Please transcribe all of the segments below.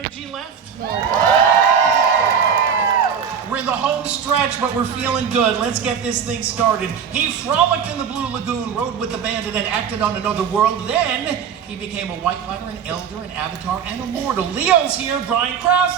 Energy left? We're in the home stretch, but we're feeling good. Let's get this thing started. He frolicked in the Blue Lagoon, rode with the band, and then acted on Another World. Then he became a White Lighter, an Elder, an Avatar, and a Mortal. Leo's here, Brian Krause.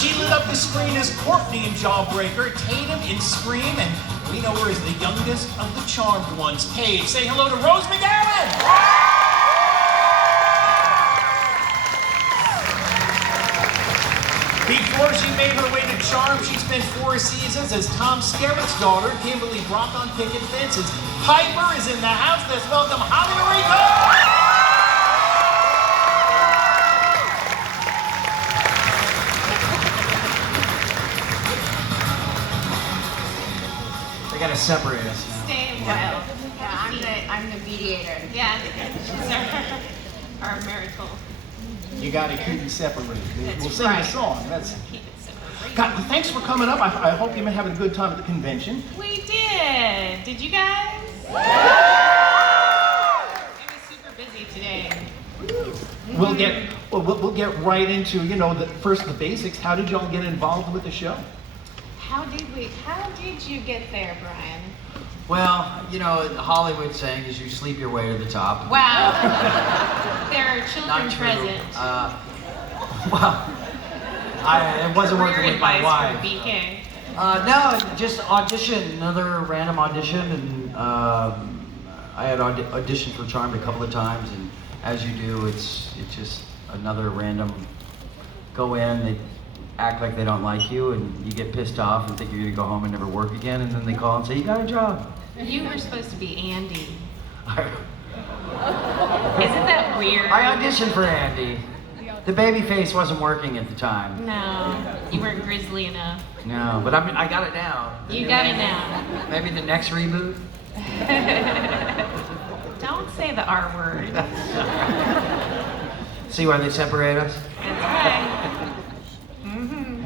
She lit up the screen as Courtney in Jawbreaker, Tatum in Scream, and we know her as the youngest of the charmed ones. Paige, say hello to Rose Mcgowan! Before she made her way to Charm, she spent 4 seasons as Tom Skerritt's daughter, Kimberly Brock on Picket Fences. Piper is in the house. Let's welcome Holly Rico! Gotta separate us now. Stay wild. Yeah, I'm the mediator. Yeah, she's our miracle. You gotta keep it separated. That's We'll sing right. a song. That's. Keep it separated. God, thanks for coming up. I hope you've been having a good time at the convention. We did. Did you guys? It was super busy today. We'll get right into the basics. How did y'all get involved with the show? How did you get there, Brian? Well, the Hollywood saying is you sleep your way to the top. Wow. There are children Not true. present. It wasn't working Career with my advice wife. from BK. No, just another random audition, and I had auditioned for Charmed a couple of times, and as you do, it's just another random go in. They act like they don't like you, and you get pissed off and think you're gonna go home and never work again, and then they call and say, you got a job. You were supposed to be Andy. Isn't that weird? I auditioned for Andy. The baby face wasn't working at the time. No, you weren't grizzly enough. No, but I got it now. You got it now. Maybe the next reboot? Don't say the R word. See why they separate us? That's right.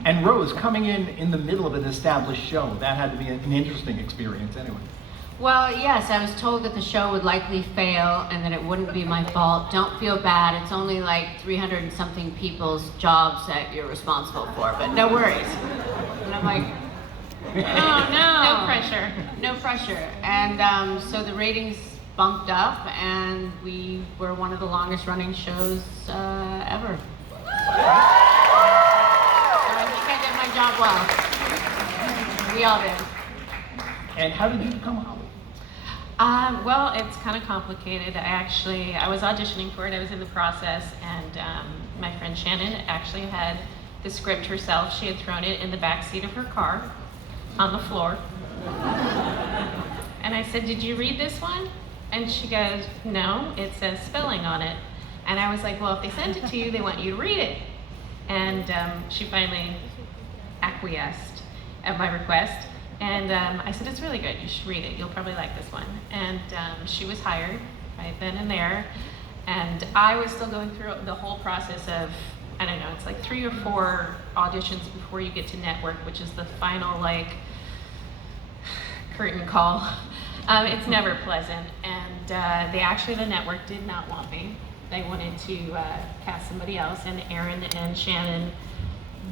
And Rose, coming in the middle of an established show, that had to be an interesting experience anyway. Well, yes, I was told that the show would likely fail and that it wouldn't be my fault. Don't feel bad. It's only like 300 and something people's jobs that you're responsible for, but no worries. And I'm like, oh no. No pressure. No pressure. And so the ratings bumped up and we were one of the longest running shows ever. Job well. We all did. And how did you become Holly? Well, it's kind of complicated. I was auditioning for it. I was in the process, and my friend Shannon actually had the script herself. She had thrown it in the back seat of her car on the floor. And I said, "Did you read this one?" And she goes, "No, it says spelling on it." And I was like, "Well, if they sent it to you, they want you to read it." And she finally acquiesced at my request, and I said, it's really good, you should read it, you'll probably like this one. And she was hired right then and there, and I was still going through the whole process of, I don't know, it's like 3 or 4 auditions before you get to network, which is the final curtain call. It's never pleasant, and the network did not want me. They wanted to cast somebody else, and Aaron and Shannon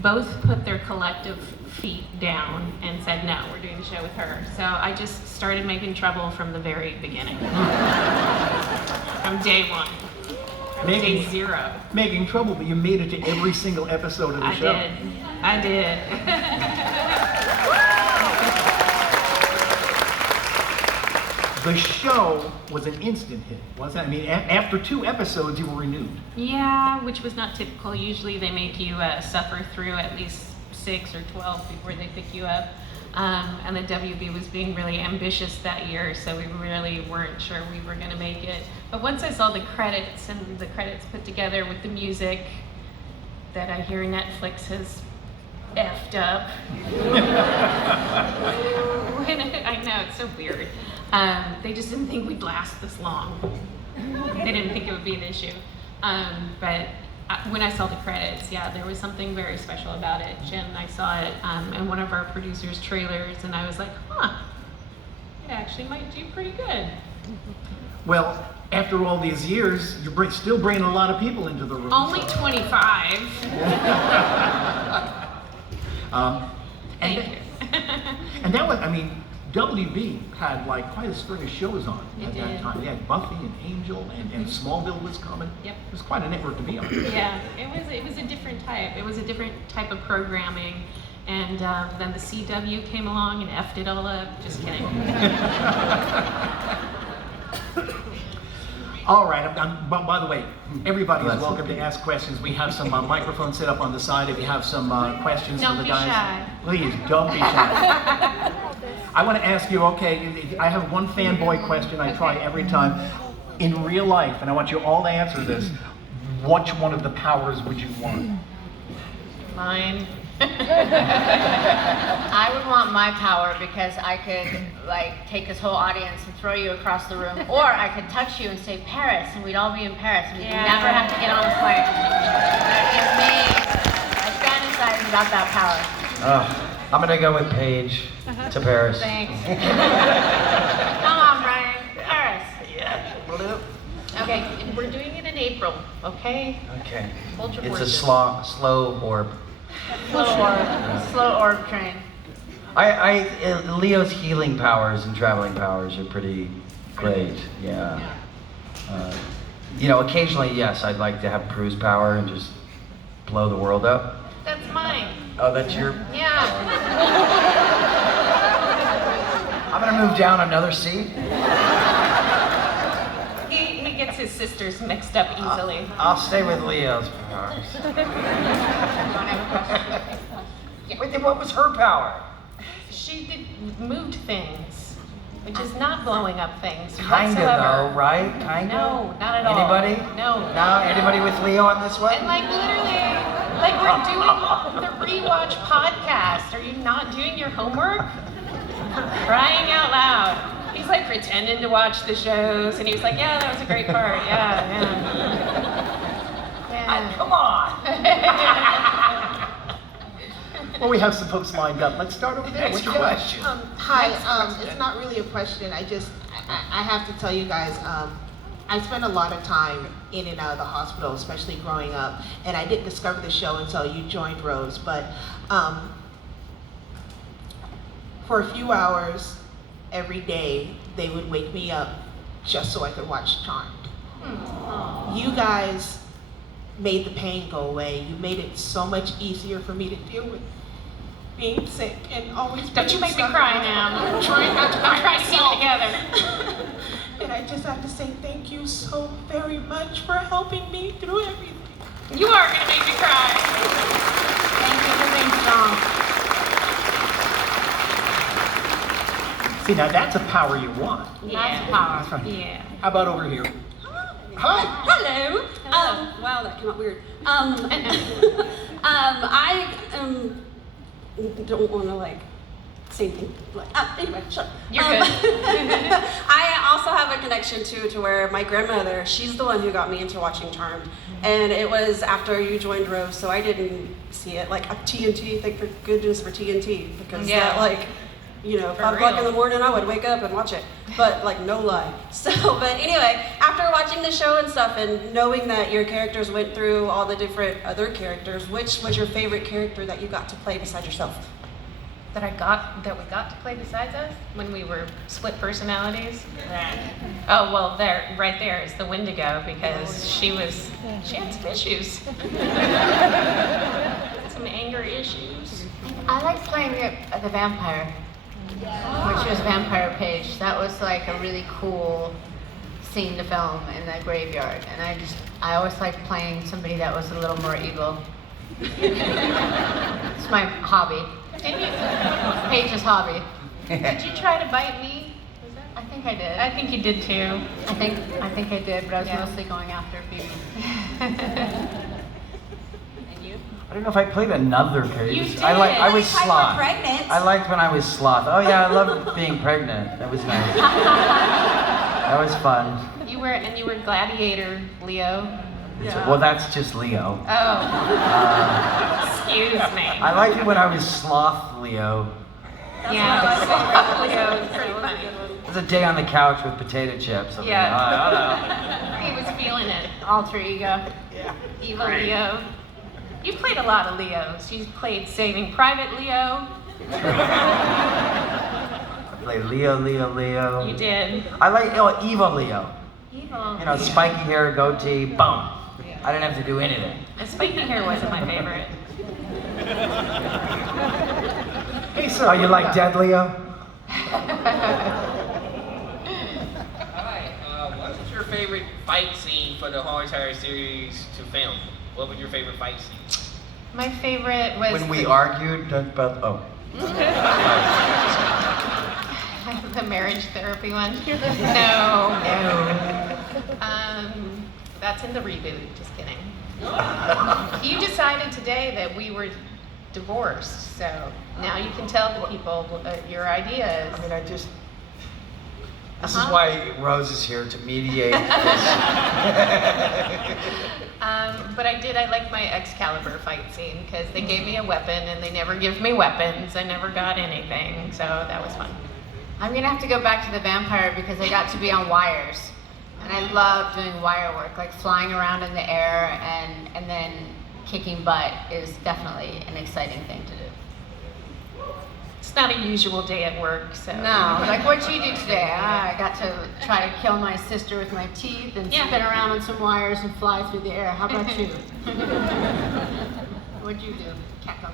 both put their collective feet down and said, no, we're doing the show with her. So I just started making trouble from the very beginning. From day one. From day 0. Making trouble, but you made it to every single episode of the show. I did. The show was an instant hit, wasn't it? I mean, after 2 episodes, you were renewed. Yeah, which was not typical. Usually they make you suffer through at least 6 or 12 before they pick you up. And the WB was being really ambitious that year, so we really weren't sure we were going to make it. But once I saw the credits and the credits put together with the music that I hear Netflix has effed up. I know, it's so weird. They just didn't think we'd last this long. They didn't think it would be an issue. But when I saw the credits, yeah, there was something very special about it. Jen and I saw it in one of our producers' trailers, and I was like, huh, it actually might do pretty good. Well, after all these years, you're still bringing a lot of people into the room. Only 25. Thank you. And that was, I mean, WB had like quite a string of shows on at that time. They had Buffy and Angel, and Smallville was coming. Yep. It was quite a network to be on. Yeah, it was a different type. It was a different type of programming. And then the CW came along and effed it all up. Just kidding. All right, by the way, everybody is welcome to ask questions. We have some microphones set up on the side. If you have some questions for the guys. Don't be shy. Please, don't be shy. I want to ask you, okay, I have one fanboy question I try every time. In real life, and I want you all to answer this, which one of the powers would you want? Mine. I would want my power because I could like take this whole audience and throw you across the room, or I could touch you and say Paris, and we'd all be in Paris, and we'd never have to get on a plane. That is me. I fantasize about that power. I'm gonna go with Paige to Paris. Thanks. Come on, Brian. Paris. Yeah, will do. Okay, and we're doing it in April, okay? Okay. Hold your It's a horses. slow orb. Slow orb train. Leo's healing powers and traveling powers are pretty great. Yeah. Occasionally, yes, I'd like to have Cruise power and just blow the world up. That's mine. Oh, that's your. Yeah. I'm gonna move down another seat. He gets his sisters mixed up easily. I'll stay with Leo's powers. Wait, then what was her power? She moved things, which is not blowing up things Kinda whatsoever. though, right? Kinda? No, not at all. Anybody? No. No? Anybody with Leo on this one? And like literally, like we're doing the rewatch podcast. Are you not doing your homework? Crying out loud. He's like pretending to watch the shows, and he was like, "Yeah, that was a great part. Yeah." Come on. Well, we have some folks lined up. Let's start over there. What's your question? Hi, it's not really a question. I have to tell you guys, I spent a lot of time in and out of the hospital, especially growing up, and I didn't discover the show until you joined Rose, but for a few hours every day, they would wake me up just so I could watch Charmed. You guys made the pain go away. You made it so much easier for me to deal with being sick and always. Don't you make me cry now. I'm trying not to We'll cry together. And I just have to say thank you so very much for helping me through everything. You are gonna make me cry. Thank you for being strong. See, now that's a power you want. That's power. That's right. Yeah. How about over here? Hi. Hello. Hello. Wow, that came out weird. I don't want to like say anything. Anyway, sure. You're good. I also have a connection to where my grandmother, she's the one who got me into watching Charmed, and it was after you joined Rose, so I didn't see it. Like TNT, thank for goodness for TNT, because that like. 5 o'clock in the morning, I would wake up and watch it. But like, no lie. But anyway, after watching the show and stuff and knowing that your characters went through all the different other characters, which was your favorite character that you got to play beside yourself? That we got to play besides us when we were split personalities. Oh well, right there is the Wendigo, because she had some issues, some anger issues. I liked playing the vampire, which was Vampire Paige. That was like a really cool scene to film in the graveyard, and I always liked playing somebody that was a little more evil. It's my hobby. Paige's hobby. Did you try to bite me? I think I did. I think you did too. I think I did, but I was Yeah. mostly going after Phoebe. And you? I don't know if I played another character. You I did. was Sloth. Pregnant. I liked when I was Sloth. Oh yeah, I loved being pregnant. That was nice. That was fun. You were Gladiator, Leo. It's well, that's just Leo. Oh. Excuse me. I liked it when I was Sloth Leo. Yeah, Leo is pretty funny. It was a day on the couch with potato chips. Yeah. He was feeling it. Alter ego. Evil Leo. You played a lot of Leos. You played Saving Private Leo. I played Leo. You did. I like evil Leo. Evil. You know, spiky hair, goatee, boom. I didn't have to do anything. The spiky hair wasn't my favorite. Hey, sir. Oh, you like Dead Leo? Alright, what was your favorite fight scene for the whole entire series to film? What was your favorite fight scene? My favorite was When we argued about the marriage therapy one. No. That's in the reboot. Just kidding. You decided today that we were divorced, so now you can tell the people your ideas. I mean, this is why Rose is here to mediate this. But I like my Excalibur fight scene because they gave me a weapon and they never give me weapons. I never got anything, so that was fun. I'm gonna have to go back to the vampire because I got to be on wires. And I love doing wire work, like flying around in the air and then kicking butt is definitely an exciting thing to do. It's not a usual day at work, so. No, like what'd you do today? I got to try to kill my sister with my teeth and spin around on some wires and fly through the air. How about you? What'd you do? Cackle.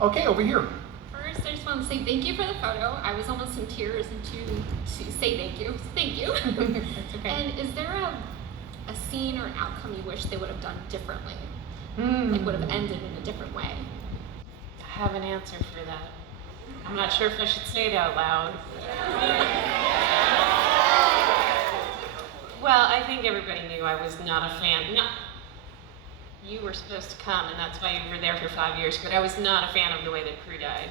Okay, over here. First, I just want to say thank you for the photo. I was almost in tears and to say thank you. Thank you. That's okay. And is there a scene or an outcome you wish they would have done differently? Like would have ended in a different way? I have an answer for that. I'm not sure if I should say it out loud. Well, I think everybody knew I was not a fan. You were supposed to come, and that's why you were there for 5 years, but I was not a fan of the way that crew died.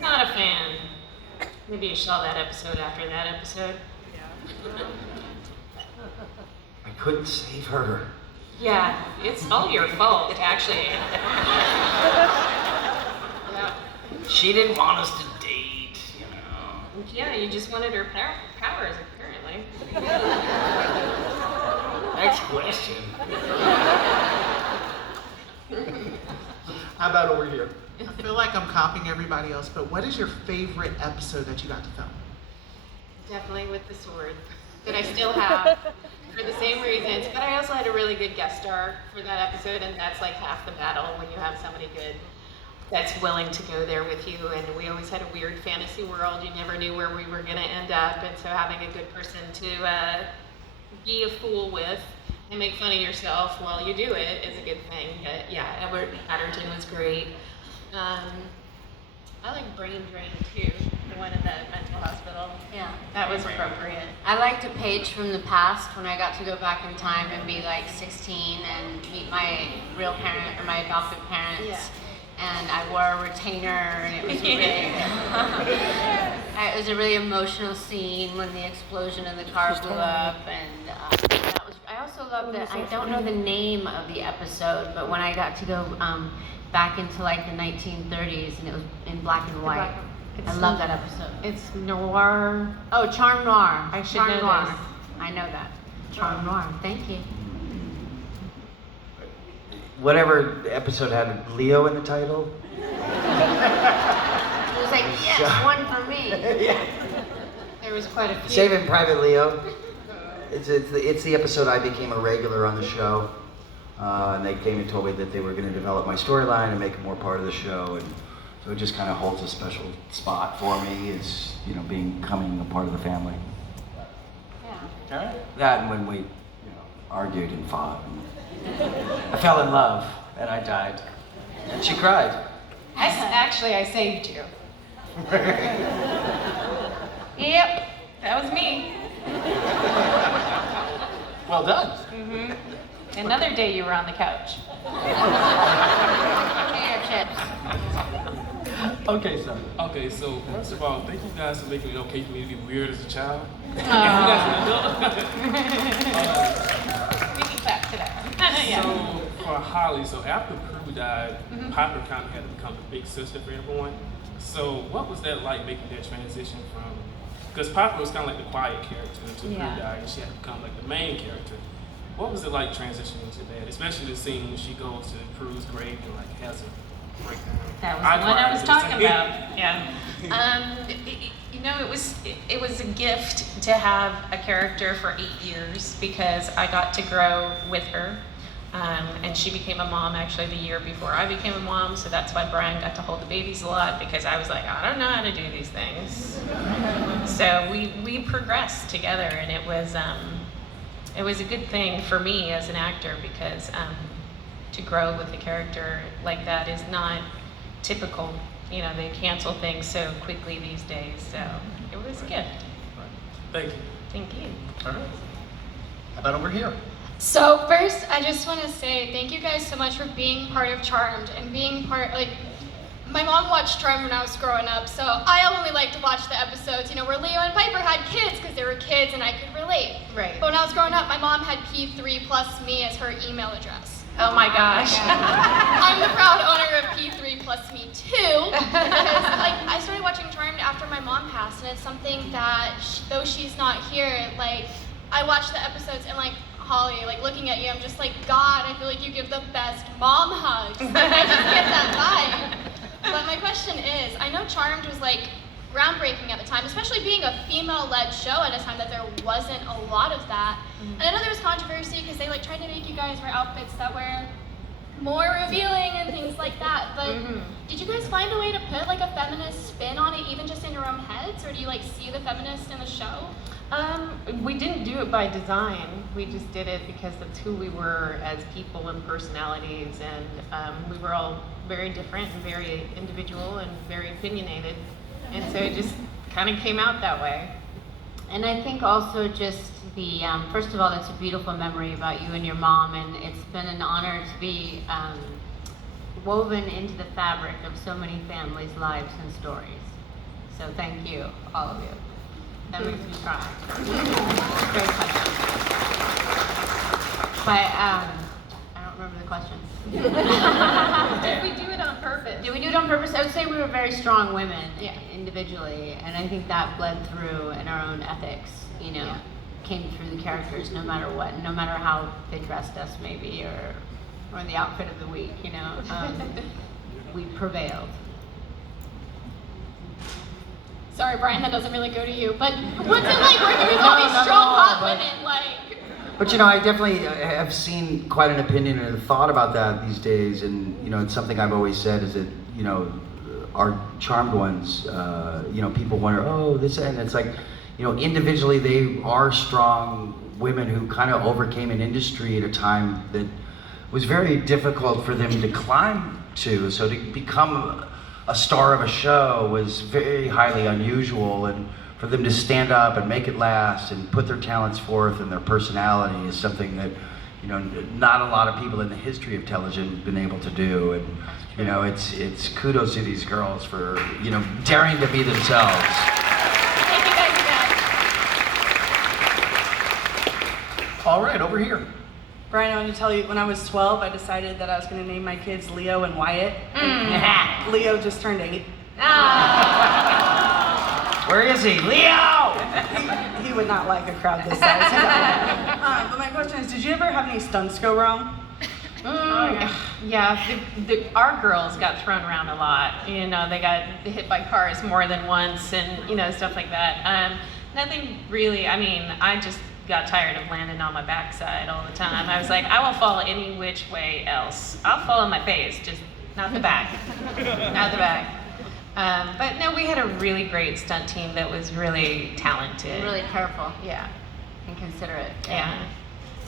Not a fan. Maybe you saw that episode after that episode. I couldn't save her. Yeah, it's all your fault, actually. Yeah. She didn't want us to date, you know. Yeah, you just wanted her powers, apparently. Next question. How about over here? I feel like I'm copying everybody else, but what is your favorite episode that you got to film? Definitely with the sword that I still have for the same reasons. But I also had a really good guest star for that episode, and that's like half the battle when you have somebody good that's willing to go there with you. And we always had a weird fantasy world. You never knew where we were going to end up, and so having a good person to be a fool with and make fun of yourself while you do it is a good thing. But yeah, Edward Patterson was great. I like Brain Drain too, the one in the mental hospital. Yeah. That was appropriate. I liked a page from the past when I got to go back in time and be like 16 and meet my real parent or my adoptive parents. Yeah. And I wore a retainer and it was it was a really emotional scene when the explosion in the car blew up and that was. I also love that. I don't know the name of the episode, but when I got to go back into like the 1930s and it was in black and white. I love that episode. It's noir. Oh, Charm Noir. I should Charm know Noir. this. I know that. Charm Noir. Thank you. Whatever episode had Leo in the title. It was like, yes, one for me. There was quite a few. Saving Private Leo. It's the episode I became a regular on the show. And they came and told me that they were going to develop my storyline and make it more part of the show. And so it just kind of holds a special spot for me. It's, you know, becoming a part of the family. Yeah. All right. That and when we, you know, argued and fought. And I fell in love and I died. And she cried. Actually, I saved you. Yep, that was me. Well done. Another day you were on the couch. Potato chips. Okay, so first of all, thank you guys for making it okay for me to be weird as a child. We can clap to that. Yeah. So for Holly, so after Prue died, Piper kind of had to become the big sister for everyone. So what was that like making that transition from? Because Piper was kind of like the quiet character until Prue died, and she had to become like the main character. What was it like transitioning to that, especially the scene when she goes to Prue's grave and like has a breakdown? That was the one I was talking about. Yeah. It was a gift to have a character for 8 years because I got to grow with her. And she became a mom actually the year before I became a mom, so that's why Brian got to hold the babies a lot because I was like, I don't know how to do these things. So we progressed together, and it was a good thing for me as an actor because to grow with a character like that is not typical. You know, they cancel things so quickly these days, so it was a gift. Thank you. Thank you. All right. How about over here? So first, I just want to say thank you guys so much for being part of Charmed and being part, my mom watched Charmed when I was growing up, so I only like to watch the episodes, where Leo and Piper had kids because they were kids and I could relate. Right. But when I was growing up, my mom had P3 plus me as her email address. Oh my gosh. I'm the proud owner of P3 plus me too, because I started watching Charmed after my mom passed, and it's something that, though she's not here, I watch the episodes and Holly, looking at you, I'm just like, God, I feel like you give the best mom hugs. I just get that vibe. But my question is, I know Charmed was groundbreaking at the time, especially being a female-led show at a time that there wasn't a lot of that. And I know there was controversy because they tried to make you guys wear outfits that were more revealing and things like that. But did you guys find a way to put a feminist spin on it, even just in your own heads, or do you see the feminist in the show? We didn't do it by design. We just did it because that's who we were as people and personalities, and we were all very different and very individual and very opinionated, and so it just kind of came out that way. And I think also just the, first of all, that's a beautiful memory about you and your mom, and it's been an honor to be woven into the fabric of so many families' lives and stories. So thank you, all of you. That makes me cry. Great question. But I don't remember the question. Did we do it on purpose? Did we do it on purpose? I would say we were very strong women individually, and I think that bled through in our own ethics, came through the characters no matter what, no matter how they dressed us maybe, or the outfit of the week, we prevailed. Sorry, Brian, that doesn't really go to you, but what's it like working with all these strong, hot women? But I definitely have seen quite an opinion and thought about that these days, and it's something I've always said is that our Charmed ones, people wonder, oh, this, and it's individually they are strong women who kind of overcame an industry at a time that was very difficult for them to climb to. So to become a star of a show was very highly unusual, and for them to stand up and make it last and put their talents forth and their personality is something that not a lot of people in the history of television have been able to do. And it's kudos to these girls for daring to be themselves. Thank you guys again. All right, over here. Brian, I wanted to tell you, when I was 12, I decided that I was going to name my kids Leo and Wyatt. And Leo just turned 8. Where is he? Leo! He would not like a crowd this size. But my question is, did you ever have any stunts go wrong? Yeah, our girls got thrown around a lot. They got hit by cars more than once, and stuff like that. Nothing really. I just got tired of landing on my backside all the time. I was like, I will fall any which way else. I'll fall on my face, just not the back. Not the back. But no, we had a really great stunt team that was really talented. Really careful. Yeah. And considerate. Yeah.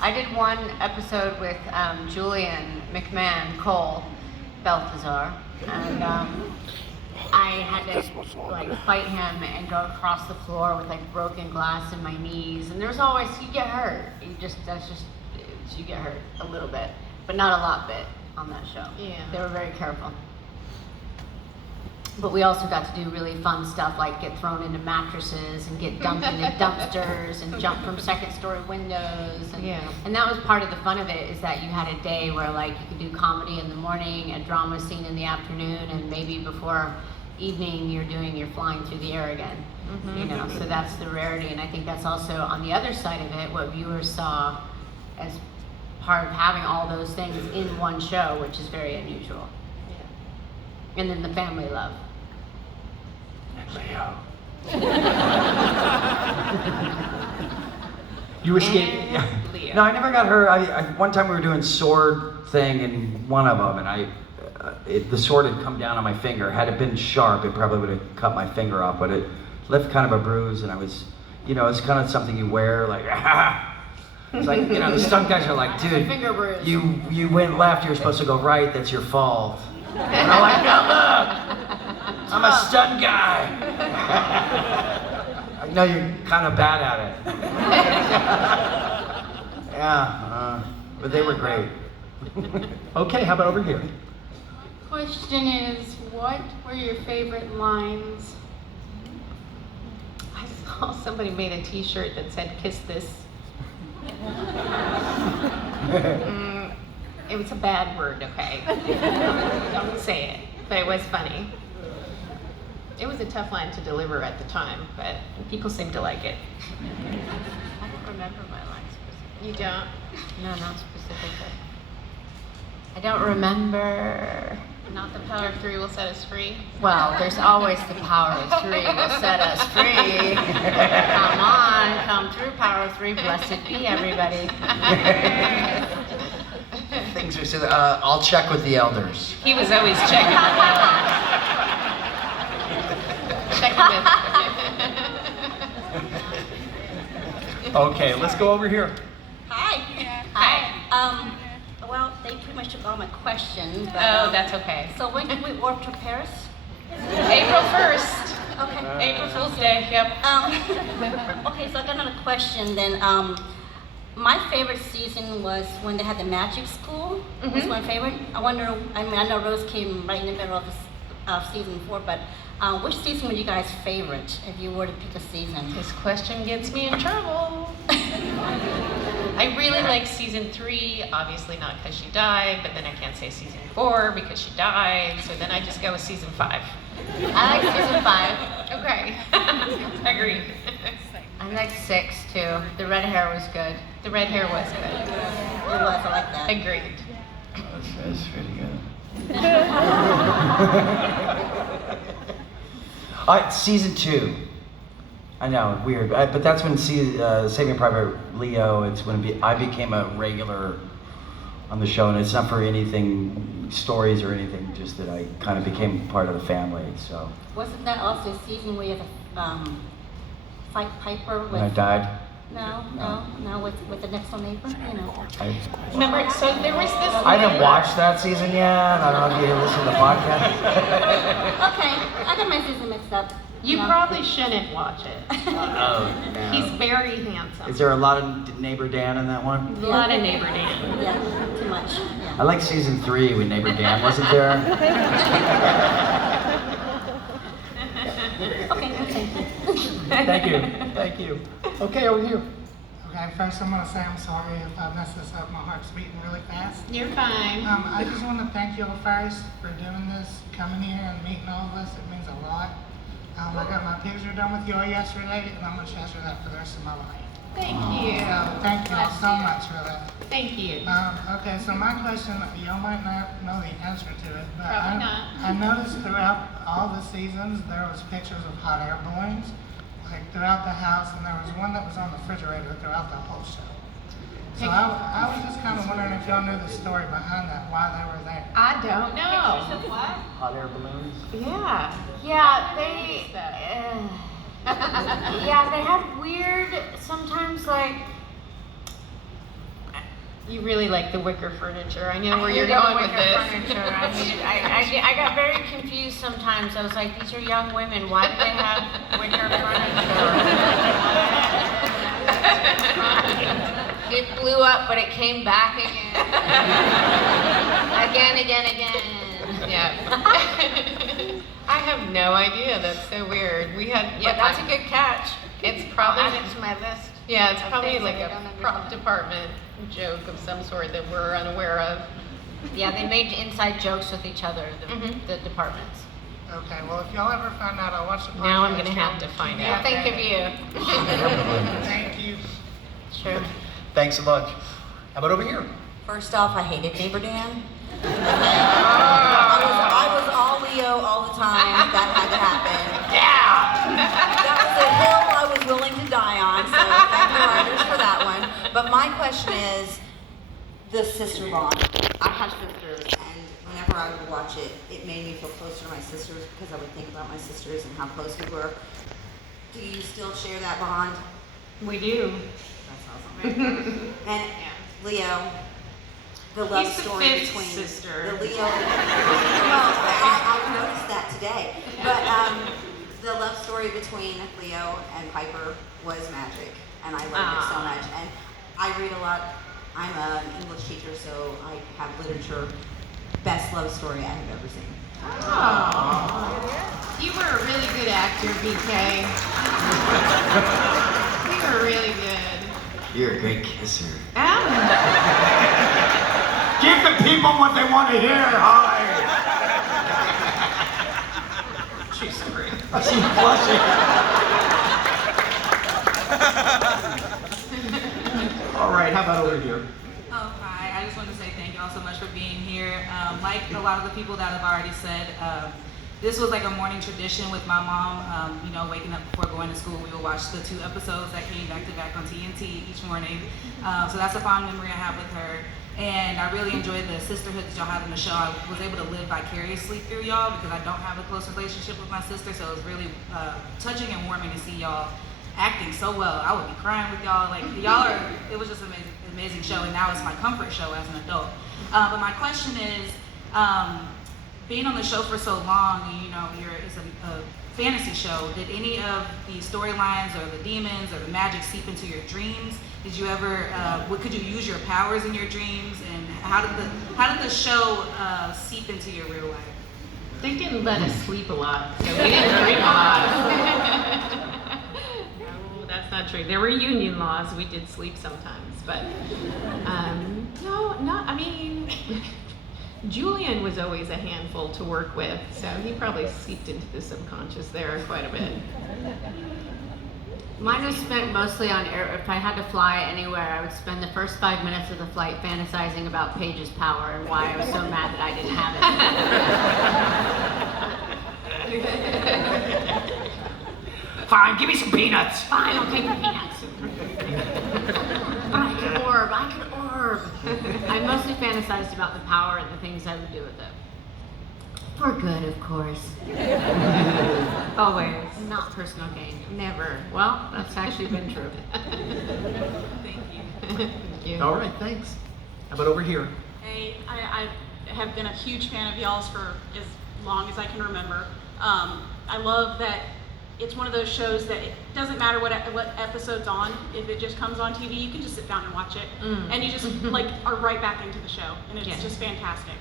I did one episode with Julian McMahon, Cole, Balthazar, and I had to fight him and go across the floor with broken glass in my knees, and there's always, you get hurt. You get hurt a little bit, but not a lot bit on that show. Yeah. They were very careful. But we also got to do really fun stuff like get thrown into mattresses and get dumped into dumpsters and jump from second-story windows. And that was part of the fun of it, is that you had a day where like you could do comedy in the morning, a drama scene in the afternoon, and maybe before evening you're flying through the air again. You know, so that's the rarity, and I think that's also on the other side of it what viewers saw as part of having all those things in one show, which is very unusual. And then the family love. Leo. You escaped. Leo. No, I never got hurt. One time we were doing sword thing in one of them, and the sword had come down on my finger. Had it been sharp, it probably would have cut my finger off, but it left kind of a bruise, and I was, you know, it's kind of something you wear, like, it's like, you know, the stunt guys are like, dude, you went left, you were supposed to go right, that's your fault. And I'm like, no, look, I'm a stunt guy. I know you're kind of bad at it. Yeah, but they were great. Okay, how about over here? Question is, what were your favorite lines? I saw somebody made a t-shirt that said, "Kiss this." It was a bad word, okay? Don't say it, but it was funny. It was a tough line to deliver at the time, but people seemed to like it. I don't remember my lines specifically. You don't? No, not specifically. I don't remember. Not the power of 3 will set us free. Well, there's always the power of 3 will set us free. Come on, come through, power of 3, blessed be everybody. Things are said, I'll check with the elders. He was always checking with the elders. Okay, let's go over here. Hi. Hi. Well, they pretty much took all my questions. But, Oh, that's okay. So when did we warp to Paris? April 1st. Okay. April Fool's Day, yep. Okay, so I got another question then. My favorite season was when they had the magic school. Was my favorite. I wonder, I mean, I know Rose came right in the middle of season 4, but which season was you guys' favorite if you were to pick a season? This question gets me in trouble. I really like season 3, obviously not because she died, but then I can't say season 4 because she died, so then I just go with season 5. I like season 5. Okay. Agreed. I like 6 too. The red hair was good. The red hair was good. It was, I like that. Agreed. That's pretty good. Season 2. I know, weird, but that's when Saving Private Leo. It's when I became a regular on the show, and it's not for anything, stories or anything, just that I kind of became part of the family. So. Wasn't that also a season where you had to fight Piper with? When I died. No, with the next door neighbor, you know. Remember, so there was this. I haven't watched that season yet. I don't know if you listen to the podcast. Okay, I got my season mixed up. You probably shouldn't watch it. Oh, yeah. He's very handsome. Is there a lot of Neighbor Dan in that one? A lot of Neighbor Dan. Yeah, too much. Yeah. I like season 3 when Neighbor Dan wasn't there. Okay, thank you. Thank you. Thank you. Okay, over here. Okay, first I'm going to say I'm sorry if I mess this up. My heart's beating really fast. You're fine. I just want to thank you all first for doing this, coming here and meeting all of us. It means a lot. I got my picture done with you all yesterday, and I'm going to treasure that for the rest of my life. Thank you. So thank you all so much for that. Thank you. Okay, so my question, y'all might not know the answer to it, but Probably not. I noticed throughout all the seasons there was pictures of hot air balloons, like throughout the house, and there was one that was on the refrigerator throughout the whole show. So I was just kind of wondering if y'all knew the story behind that, why they were there. I don't know. Pictures of what? Hot air balloons? Yeah. Yeah, they. Yeah, they had weird. Sometimes like. You really like the wicker furniture. I know where I you're hate going with wicker this. furniture. I mean, I got very confused sometimes. I was like, these are young women. Why do they have wicker furniture? It blew up, but it came back again. Again. Yeah. I have no idea. That's so weird. We had, yeah, But that's a good catch. It's probably, I'll add it to my list. yeah, it's of probably things like that I a don't prop understand. department joke of some sort that we're unaware of. Yeah, they made inside jokes with each other, Mhm. the departments. Okay, well, if y'all ever find out, I'll watch the podcast. Now I'm gonna have to find Yeah, out. think of you. Thank you. Sure. Thanks so much. How about over here? First off, I hated Neighbor Dan. I was all Leo all the time. That had to happen. That was a hill I was willing to die on, so thank you, writers, for that one. But my question is, the sister bond. I have sisters, and whenever I would watch it, it made me feel closer to my sisters because I would think about my sisters and how close we were. Do you still share that bond? We do. That's awesome. And Leo, the love He's the story fifth between sister. the Leo. Well, I noticed that today. But the love story between Leo and Piper was magic, and I loved it so much. And I read a lot. I'm an English teacher, so I have literature. Best love story I have ever seen. Oh. You were a really good actor, BK. You were really good. You're a great kisser. Give the people what they want to hear, Holly. She's great. She's blushing. All right, how about over here? Oh, hi. I just want to say thank you all so much for being here. Like a lot of the people that have already said, this was like a morning tradition with my mom. You know, waking up before going to school, we would watch the 2 episodes that came back to back on TNT each morning. So that's a fond memory I have with her. And I really enjoyed the sisterhood that y'all had in the show. I was able to live vicariously through y'all because I don't have a close relationship with my sister. So it was really touching and warming to see y'all acting so well. I would be crying with y'all. Like y'all are, it was just an amazing show, and now it's my comfort show as an adult. But my question is, being on the show for so long, you know, it's a fantasy show. Did any of the storylines or the demons or the magic seep into your dreams? Did you ever, could you use your powers in your dreams? And how did the show seep into your real life? They didn't let us sleep a lot, so we didn't dream a lot. No, that's not true. There were union laws. We did sleep sometimes, but no, not. I mean, Julian was always a handful to work with, so he probably seeped into the subconscious there quite a bit. Mine was spent mostly on air. If I had to fly anywhere, I would spend the first 5 minutes of the flight fantasizing about Paige's power and why I was so mad that I didn't have it. Fine, give me some peanuts. Fine, I'll take the peanuts. But I could orb. I mostly fantasized about the power and the things I would do with it. For good, of course. Always. Not personal gain. Never. Well, that's actually been true. Thank you. Thank you. All right, thanks. How about over here? Hey, I have been a huge fan of y'all's for as long as I can remember. I love that it's one of those shows that it doesn't matter what episode's on. If it just comes on TV, you can just sit down and watch it, and you just like are right back into the show, and it's just fantastic.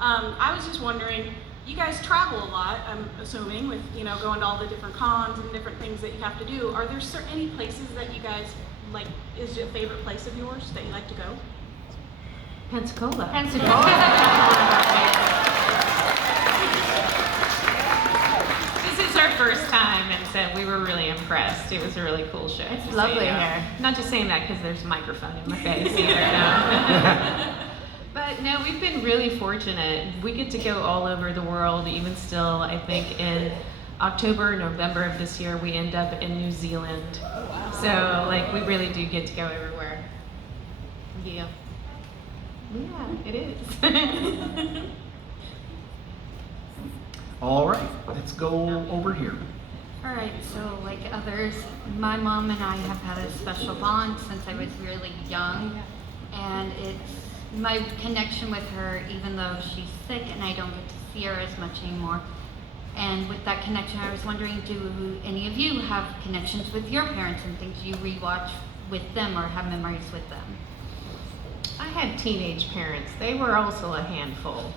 I was just wondering, you guys travel a lot, I'm assuming, with going to all the different cons and different things that you have to do. Are there any places that you guys like? Is a favorite place of yours that you like to go? Pensacola. This is our first time, and so we were really impressed. It was a really cool show. It's just lovely so you know. here. Not just saying that because there's a microphone in my face either. No. But no, we've been really fortunate. We get to go all over the world. Even still, I think in October, November of this year, we end up in New Zealand. So like we really do get to go everywhere. Yeah. Yeah, it is. All right, let's go over here. All right, so like others, my mom and I have had a special bond since I was really young, and it's my connection with her, even though she's sick and I don't get to see her as much anymore. And with that connection, I was wondering, do any of you have connections with your parents and things you rewatch with them or have memories with them? I had teenage parents. They were also a handful.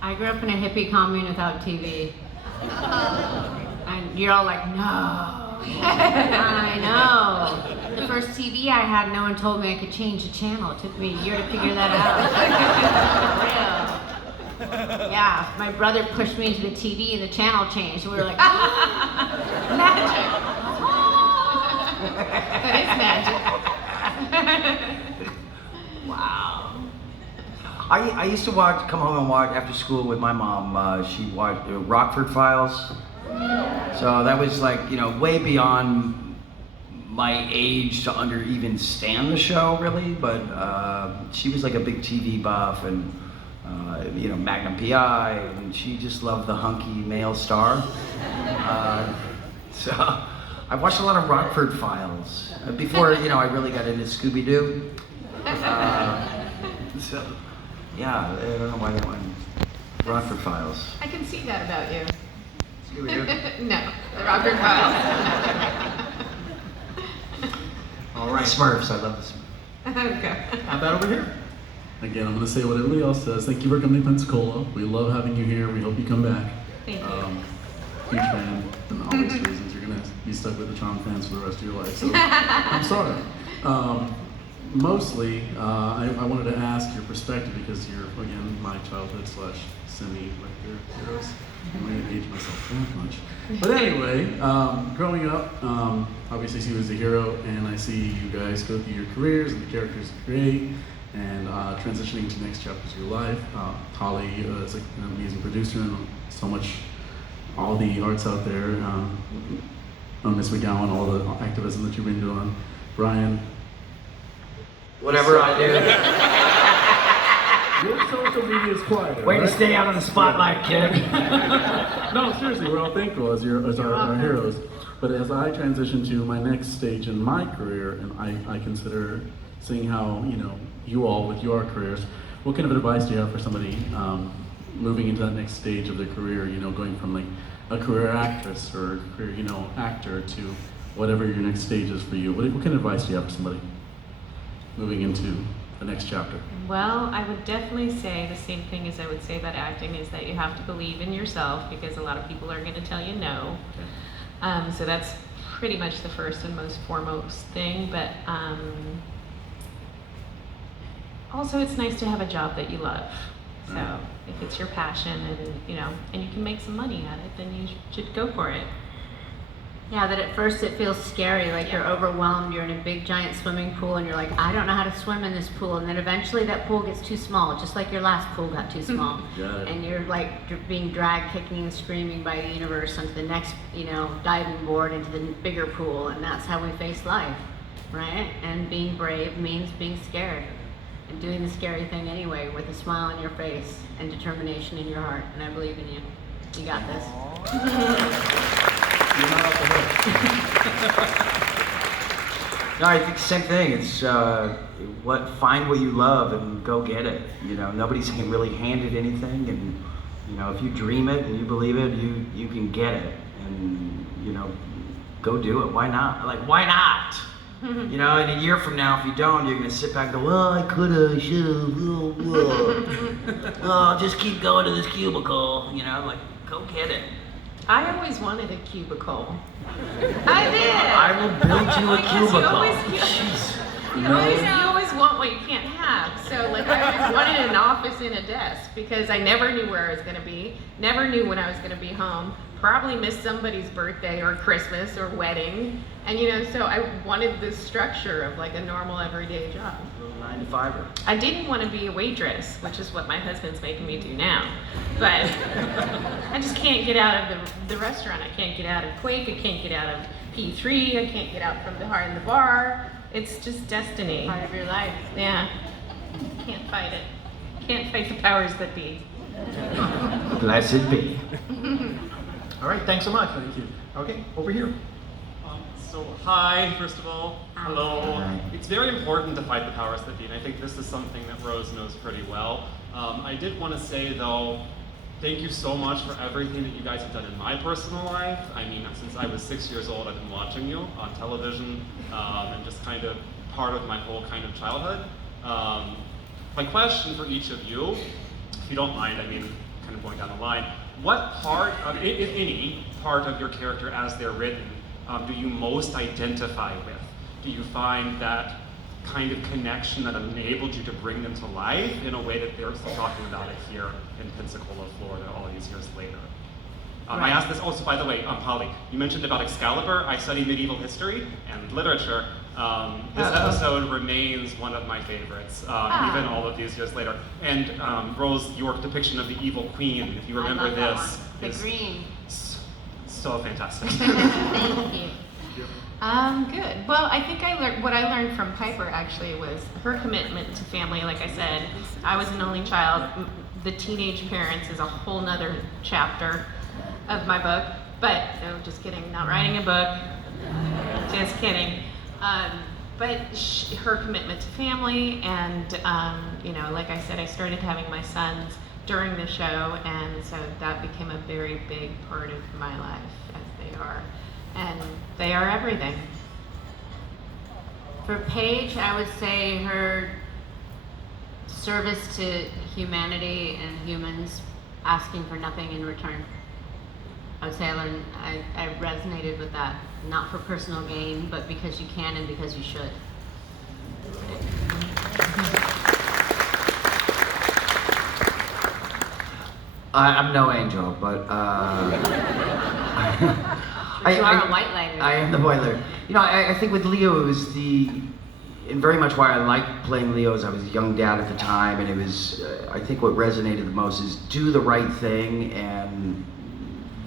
I grew up in a hippie commune without TV. And you're all like, no. I know. The first TV I had, no one told me I could change the channel. It took me a year to figure that out. Real. Yeah, my brother pushed me into the TV and the channel changed. And we were like, magic. That is magic. Wow. I used to come home and watch after school with my mom. She watched Rockford Files. So that was like, way beyond my age to even stand the show, really. But she was like a big TV buff, and Magnum PI, and she just loved the hunky male star. So I watched a lot of Rockford Files before, I really got into Scooby-Doo. So, yeah, I don't know why that one. Rockford Files. I can see that about you. Scooby-Doo? No, the Rockford Files. All right. Smurfs, I love the Smurfs. Okay. How about over here? Again, I'm going to say what everybody else says. Thank you for coming to Pensacola. We love having you here. We hope you come back. Thank you. Huge fan, and obvious reasons you're going to be stuck with the Charm fans for the rest of your life. So I'm sorry. Mostly, I wanted to ask your perspective because you're, again, my childhood / semi-lecture heroes. I'm not going to age myself that much. But anyway, growing up, obviously she was a hero, and I see you guys go through your careers and the characters are great, and transitioning to next chapters of your life. Holly is an amazing producer and so much, all the arts out there. Miss Mcgowan, all the activism that you've been doing. Brian. Whatever I do. Your social media is quiet. Way right? to stay out of the spotlight, kid. No, seriously, we're all thankful as our heroes. But as I transition to my next stage in my career, and I consider seeing how, you all with your careers, what kind of advice do you have for somebody moving into that next stage of their career, going from like a career actress or a career, actor to whatever your next stage is for you? What kind of advice do you have for somebody moving into the next chapter? Well, I would definitely say the same thing as I would say about acting, is that you have to believe in yourself, because a lot of people are going to tell you no. So that's pretty much the first and most foremost thing. But also, it's nice to have a job that you love. So if it's your passion and you can make some money at it, then you should go for it. Yeah, that at first it feels scary, like you're overwhelmed, you're in a big giant swimming pool and you're like, I don't know how to swim in this pool, and then eventually that pool gets too small, just like your last pool got too small. And you're like being dragged kicking and screaming by the universe onto the next, diving board into the bigger pool, and that's how we face life, right? And being brave means being scared and doing the scary thing anyway with a smile on your face and determination in your heart, and I believe in you. You got this. You're not off the hook. No, I think the same thing. It's find what you love and go get it. Nobody's really handed anything, and if you dream it and you believe it, you can get it, and go do it. Why not? Like, why not? In a year from now, if you don't, you're gonna sit back and go, well, I coulda, shoulda, well, just keep going to this cubicle. Like, go get it. I always wanted a cubicle. I did. I will build you a cubicle. You always want what you can't have. So I always wanted an office and a desk, because I never knew where I was going to be, never knew when I was going to be home, probably missed somebody's birthday or Christmas or wedding, and so I wanted this structure of like a normal everyday job. 9 to 5er. I didn't want to be a waitress, which is what my husband's making me do now. But I just can't get out of the restaurant. I can't get out of Quake. I can't get out of P3. I can't get out from behind the bar. It's just destiny. Part of your life. Yeah. Can't fight it. Can't fight the powers that be. Blessed be. All right, thanks so much. Thank you. Okay, over here. So hi, first of all. Hello. Hi. It's very important to fight the powers that be, and I think this is something that Rose knows pretty well. I did want to say, though, thank you so much for everything that you guys have done in my personal life. I mean, since I was 6 years old, I've been watching you on television, and just kind of part of my whole kind of childhood. My question for each of you, if you don't mind, kind of going down the line. What part of, if any, part of your character as they're written do you most identify with? Do you find that kind of connection that enabled you to bring them to life in a way that they're still talking about it here in Pensacola, Florida, all these years later? I asked this also, by the way, Polly, you mentioned about Excalibur. I study medieval history and literature. This episode remains one of my favorites, even all of these years later. And Rose, your depiction of the evil queen, if you remember this, the green. So fantastic. Thank you. Good. Well, I think what I learned from Piper actually was her commitment to family. Like I said, I was an only child. The teenage parents is a whole nother chapter of my book. But no, just kidding. Not writing a book. Just kidding. But her commitment to family, and you know, like I said, I started having my sons during the show, and so that became a very big part of my life, as they are. And they are everything. For Paige, I would say her service to humanity and humans, asking for nothing in return. I would say I resonated with that, not for personal gain, but because you can and because you should. I'm no angel, but You are a white lighter. I am the white lighter. You know, I think with Leo, it was and very much why I liked playing Leo is I was a young dad at the time, and it was, I think what resonated the most is do the right thing and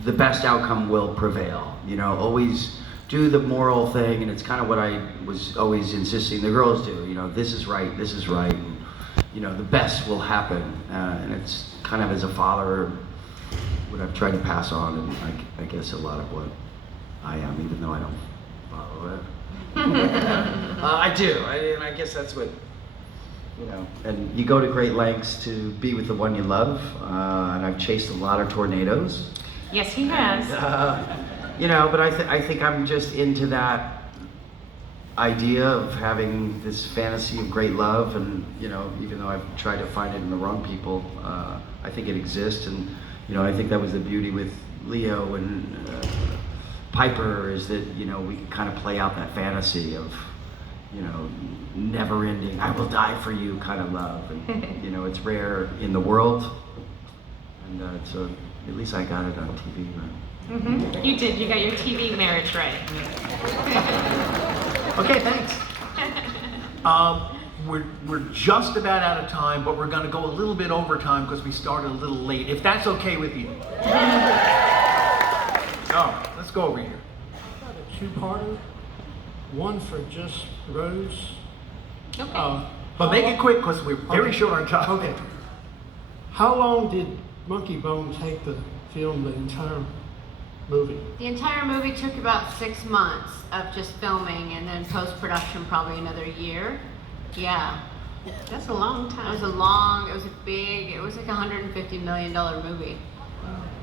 the best outcome will prevail. You know, always do the moral thing, and it's kind of what I was always insisting the girls do. You know, this is right, and, you know, the best will happen. And it's kind of as a father what I've tried to pass on, and I guess a lot of what I am, even though I don't follow it. I do, and I guess that's what, you know, and you go to great lengths to be with the one you love, and I've chased a lot of tornadoes. Yes, he has. You know, but I think I'm just into that idea of having this fantasy of great love, and, you know, even though I've tried to find it in the wrong people, I think it exists, and, you know, I think that was the beauty with Leo and Piper, is that, you know, we can kind of play out that fantasy of, you know, never ending, I will die for you kind of love, and, you know, it's rare in the world, and so at least I got it on TV, right? Mm-hmm. You did. You got your TV marriage right. Okay, thanks. We're just about out of time, but we're going to go a little bit over time because we started a little late, if that's okay with you. All right, let's go over here. I've got a two-parter, one for just Rose. Okay. But make it quick because we're very short on time. Okay. How long did Mcgowan take to film the entire movie? The entire movie took about 6 months of just filming, and then post-production probably another year. Yeah. That's a long time. It was like a $150 million movie.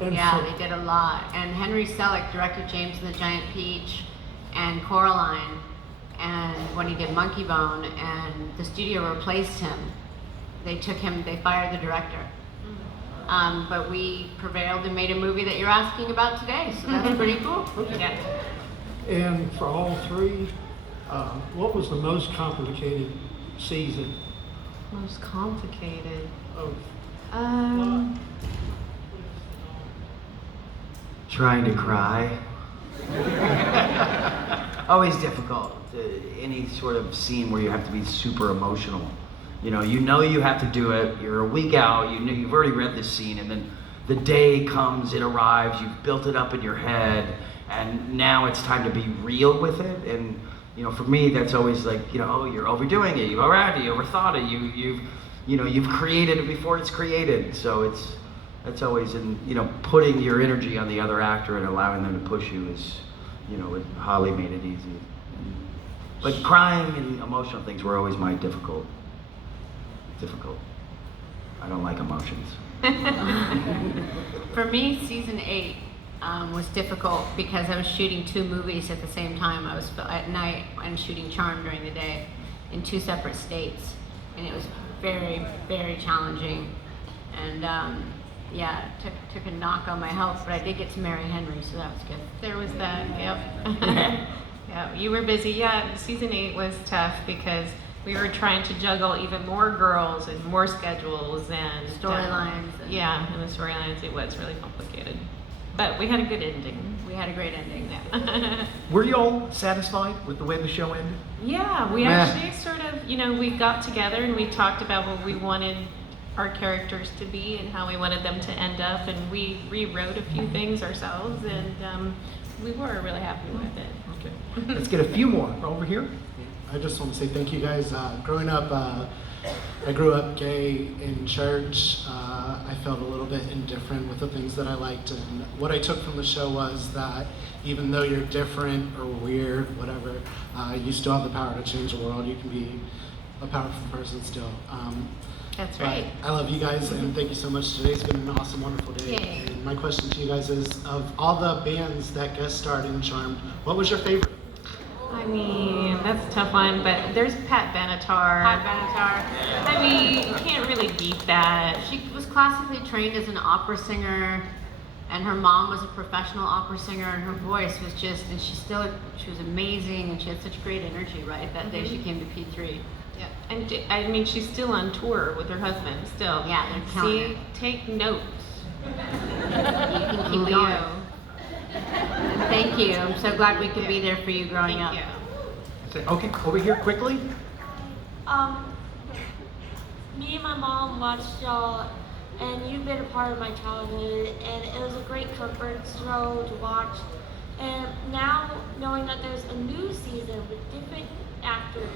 And Yeah, so- they did a lot. And Henry Selick directed James and the Giant Peach and Coraline, and when he did Mcgowan, and the studio replaced him. They fired the director. But we prevailed and made a movie that you're asking about today, so that's pretty cool. Yeah. And for all three, what was the most complicated season? Most complicated. Of Trying to cry. Always difficult. Any sort of scene where you have to be super emotional. You know you have to do it. You're a week out. You've already read this scene, and then the day comes, it arrives. You've built it up in your head, and now it's time to be real with it. And you know, for me, that's always like, you know, you're overdoing it. You overthought it. You've created it before it's created. So that's always putting your energy on the other actor and allowing them to push you is, what Holly made it easy. But crying and emotional things were always my difficult. I don't like emotions. For me, season 8 was difficult because I was shooting 2 movies at the same time. I was at night and shooting Charmed during the day in 2 separate states, and it was very, very challenging. And yeah, took a knock on my health, but I did get to marry Henry, so that was good. There was that, yep. Yeah, you were busy. Yeah, season 8 was tough because we were trying to juggle even more girls and more schedules and Storylines. Yeah, and the storylines, it was really complicated. But we had a good ending. We had a great ending. Yeah. Were you all satisfied with the way the show ended? Yeah, we Meh. actually sort of, we got together and we talked about what we wanted our characters to be and how we wanted them to end up, and we rewrote a few things ourselves, and we were really happy with it. Okay. Let's get a few more over here. I just want to say thank you guys. Growing up, I grew up gay in church. I felt a little bit indifferent with the things that I liked, and what I took from the show was that even though you're different or weird, whatever, you still have the power to change the world. You can be a powerful person still. That's but right. I love you guys, and thank you so much. Today's been an awesome, wonderful day. Yay. And my question to you guys is, of all the bands that guest starred in Charmed, what was your favorite? I mean, that's a tough one, but there's Pat Benatar. Pat Benatar. I mean, you can't really beat that. She was classically trained as an opera singer, and her mom was a professional opera singer, and her voice was just, and she was amazing, and she had such great energy, right? That day she came to P3. Yeah, and I mean, she's still on tour with her husband, still. Yeah, they're killing See, take notes. You can keep Leo. going. Thank you. I'm so glad we could be there for you growing up. Okay, over here quickly. Me and my mom watched y'all, and you've been a part of my childhood, and it was a great comfort show to watch. And now, knowing that there's a new season with different actors,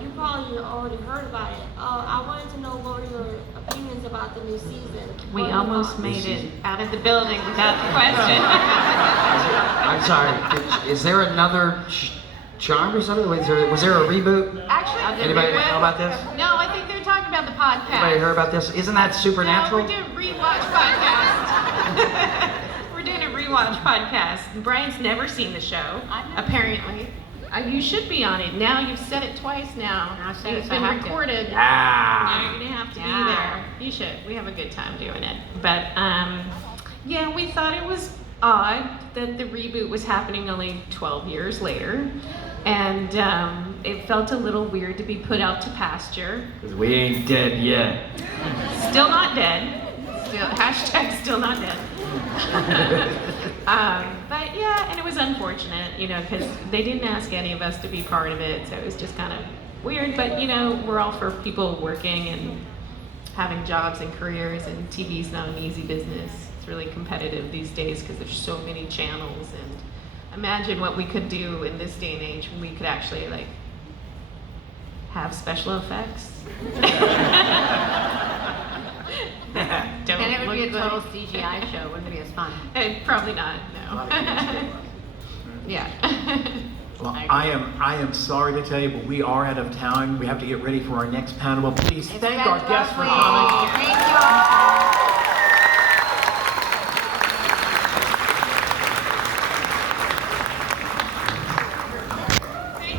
you probably already heard about it. I wanted to know what were your opinions about the new season. We What almost thoughts? made it out of the building without the question. I'm sorry. Is there another Charmed or something? Was there a reboot? Actually, Anybody know about this? No, I think they're talking about the podcast. Anybody heard about this? Isn't that supernatural? No, we're doing rewatch podcast. We're doing a rewatch podcast. Brian's never seen the show, apparently. You should be on it. Now you've said it twice now. I said it, It's so I been have to. recorded. Ah. Now you're going to have to be Yeah. there. You should. We have a good time doing it. But, yeah, we thought it was odd that the reboot was happening only 12 years later. And it felt a little weird to be put out to pasture. Because we ain't dead yet. Still not dead. Hashtag still not dead. But yeah, and it was unfortunate, because they didn't ask any of us to be part of it, so it was just kind of weird. But we're all for people working and having jobs and careers, and TV's not an easy business. It's really competitive these days because there's so many channels. And imagine what we could do in this day and age when we could actually have special effects. Don't And it would be a look total like- CGI show. Wouldn't be as fun. Probably not. No. Yeah. Well, I am sorry to tell you, but we are out of time. We have to get ready for our next panel. Please thank our guests for coming. Thank you all.